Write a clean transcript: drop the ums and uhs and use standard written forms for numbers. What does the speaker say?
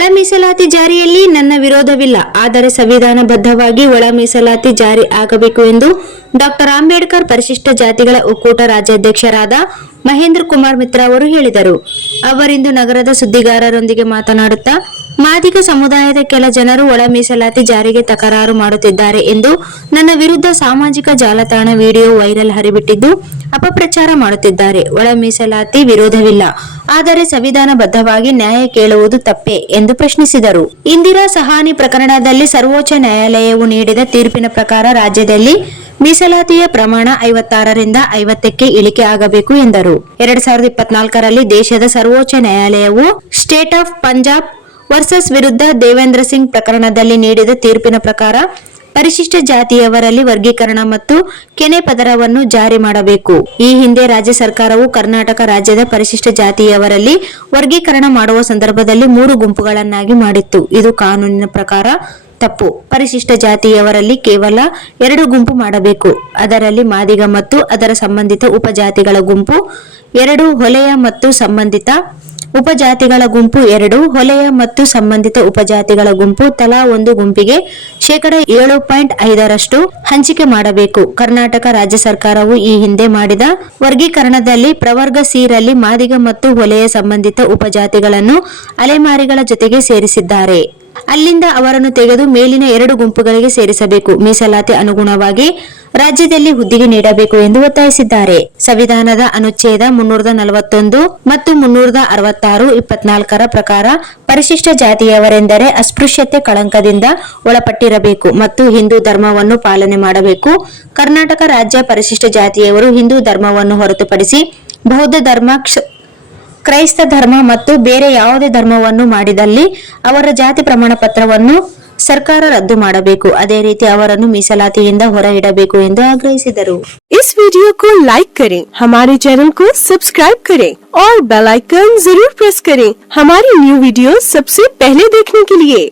ಒಳ ಮೀಸಲಾತಿ ಜಾರಿಯಲ್ಲಿ ನನ್ನ ವಿರೋಧವಿಲ್ಲ, ಆದರೆ ಸಂವಿಧಾನಬದ್ಧವಾಗಿ ಒಳ ಮೀಸಲಾತಿ ಜಾರಿ ಆಗಬೇಕು ಎಂದು ಡಾಕ್ಟರ್ ಅಂಬೇಡ್ಕರ್ ಪರಿಶಿಷ್ಟ ಜಾತಿಗಳ ಒಕ್ಕೂಟ ರಾಜ್ಯಾಧ್ಯಕ್ಷರಾದ ಮಹೇಂದ್ರ ಕುಮಾರ್ ಮಿತ್ರ ಅವರು ಹೇಳಿದರು. ಅವರಿಂದು ನಗರದ ಸುದ್ದಿಗಾರರೊಂದಿಗೆ ಮಾತನಾಡುತ್ತಾ, ಮಾದಿಗ ಸಮುದಾಯದ ಕೆಲ ಜನರು ಒಳ ಮೀಸಲಾತಿ ಜಾರಿಗೆ ತಕರಾರು ಮಾಡುತ್ತಿದ್ದಾರೆ ಎಂದು ನನ್ನ ವಿರುದ್ಧ ಸಾಮಾಜಿಕ ಜಾಲತಾಣ ವಿಡಿಯೋ ವೈರಲ್ ಹರಿಬಿಟ್ಟಿದ್ದು ಅಪಪ್ರಚಾರ ಮಾಡುತ್ತಿದ್ದಾರೆ. ಒಳ ಮೀಸಲಾತಿ ವಿರೋಧವಿಲ್ಲ, ಆದರೆ ಸಂವಿಧಾನಬದ್ಧವಾಗಿ ನ್ಯಾಯ ಕೇಳುವುದು ತಪ್ಪೇ ಎಂದು ಪ್ರಶ್ನಿಸಿದರು. ಇಂದಿರಾ ಸಹಾನಿ ಪ್ರಕರಣದಲ್ಲಿ ಸರ್ವೋಚ್ಚ ನ್ಯಾಯಾಲಯವು ನೀಡಿದ ತೀರ್ಪಿನ ಪ್ರಕಾರ ರಾಜ್ಯದಲ್ಲಿ ಮೀಸಲಾತಿಯ ಪ್ರಮಾಣ 56ರಿಂದ 50ಕ್ಕೆ ಇಳಿಕೆ ಆಗಬೇಕು ಎಂದರು. 2024ರಲ್ಲಿ ದೇಶದ ಸರ್ವೋಚ್ಚ ನ್ಯಾಯಾಲಯವು ಸ್ಟೇಟ್ ಆಫ್ ಪಂಜಾಬ್ ವರ್ಸಸ್ ವಿರುದ್ಧ ದೇವೇಂದ್ರ ಸಿಂಗ್ ಪ್ರಕರಣದಲ್ಲಿ ನೀಡಿದ ತೀರ್ಪಿನ ಪ್ರಕಾರ ಪರಿಶಿಷ್ಟ ಜಾತಿಯವರಲ್ಲಿ ವರ್ಗೀಕರಣ ಮತ್ತು ಕೆನೆ ಪದರವನ್ನು ಜಾರಿ ಮಾಡಬೇಕು. ಈ ಹಿಂದೆ ರಾಜ್ಯ ಸರ್ಕಾರವು ಕರ್ನಾಟಕ ರಾಜ್ಯದ ಪರಿಶಿಷ್ಟ ಜಾತಿಯವರಲ್ಲಿ ವರ್ಗೀಕರಣ ಮಾಡುವ ಸಂದರ್ಭದಲ್ಲಿ 3 ಗುಂಪುಗಳನ್ನಾಗಿ ಮಾಡಿತ್ತು. ಇದು ಕಾನೂನಿನ ಪ್ರಕಾರ ತಪ್ಪು. ಪರಿಶಿಷ್ಟ ಜಾತಿಯವರಲ್ಲಿ ಕೇವಲ 2 ಗುಂಪು ಮಾಡಬೇಕು. ಅದರಲ್ಲಿ ಮಾದಿಗ ಮತ್ತು ಅದರ ಸಂಬಂಧಿತ ಉಪಜಾತಿಗಳ ಗುಂಪು 2, ಹೊಲೆಯ ಮತ್ತು ಸಂಬಂಧಿತ ಉಪಜಾತಿಗಳ ಗುಂಪು 2, ಹೊಲೆಯ ಮತ್ತು ಸಂಬಂಧಿತ ಉಪಜಾತಿಗಳ ಗುಂಪು ತಲಾ 1 ಗುಂಪಿಗೆ 7.5% ಹಂಚಿಕೆ ಮಾಡಬೇಕು. ಕರ್ನಾಟಕ ರಾಜ್ಯ ಸರ್ಕಾರವು ಈ ಹಿಂದೆ ಮಾಡಿದ ವರ್ಗೀಕರಣದಲ್ಲಿ ಪ್ರವರ್ಗ ಸಿ ರಲ್ಲಿ ಮಾದಿಗ ಮತ್ತು ಹೊಲೆಯ ಸಂಬಂಧಿತ ಉಪಜಾತಿಗಳನ್ನು ಅಲೆಮಾರಿಗಳ ಜೊತೆಗೆ ಸೇರಿಸಿದ್ದಾರೆ. ಅಲ್ಲಿಂದ ಅವರನ್ನು ತೆಗೆದು ಮೇಲಿನ 2 ಗುಂಪುಗಳಿಗೆ ಸೇರಿಸಬೇಕು. ಮೀಸಲಾತಿ ಅನುಗುಣವಾಗಿ ರಾಜ್ಯದಲ್ಲಿ ಹುದ್ದೆಗೆ ನೀಡಬೇಕು ಎಂದು ಒತ್ತಾಯಿಸಿದ್ದಾರೆ. ಸಂವಿಧಾನದ ಅನುಚ್ಛೇದ 341 ಮತ್ತು 366, 24ರ ಪ್ರಕಾರ ಪರಿಶಿಷ್ಟ ಜಾತಿಯವರೆಂದರೆ ಅಸ್ಪೃಶ್ಯತೆ ಕಳಂಕದಿಂದ ಒಳಪಟ್ಟಿರಬೇಕು ಮತ್ತು ಹಿಂದೂ ಧರ್ಮವನ್ನು ಪಾಲನೆ ಮಾಡಬೇಕು. ಕರ್ನಾಟಕ ರಾಜ್ಯ ಪರಿಶಿಷ್ಟ ಜಾತಿಯವರು ಹಿಂದೂ ಧರ್ಮವನ್ನು ಹೊರತುಪಡಿಸಿ ಬೌದ್ಧ ಧರ್ಮ, ಕ್ರೈಸ್ತ ಧರ್ಮ ಮತ್ತು ಬೇರೆ ಯಾವುದೇ ಧರ್ಮವನ್ನು ಮಾಡಿದಲ್ಲಿ ಅವರ ಜಾತಿ ಪ್ರಮಾಣ ಪತ್ರವನ್ನು ಸರ್ಕಾರ ರದ್ದು ಮಾಡಬೇಕು. ಅದೇ ರೀತಿ ಅವರನ್ನು ಮೀಸಲಾತಿಯಿಂದ ಹೊರ ಇಡಬೇಕು ಎಂದು ಆಗ್ರಹಿಸಿದರು. इस वीडियो को लाइक करें, हमारे चैनल को सब्सक्राइब करें और बेल आइकन जरूर प्रेस करें हमारी न्यू वीडियो सबसे पहले देखने के लिए।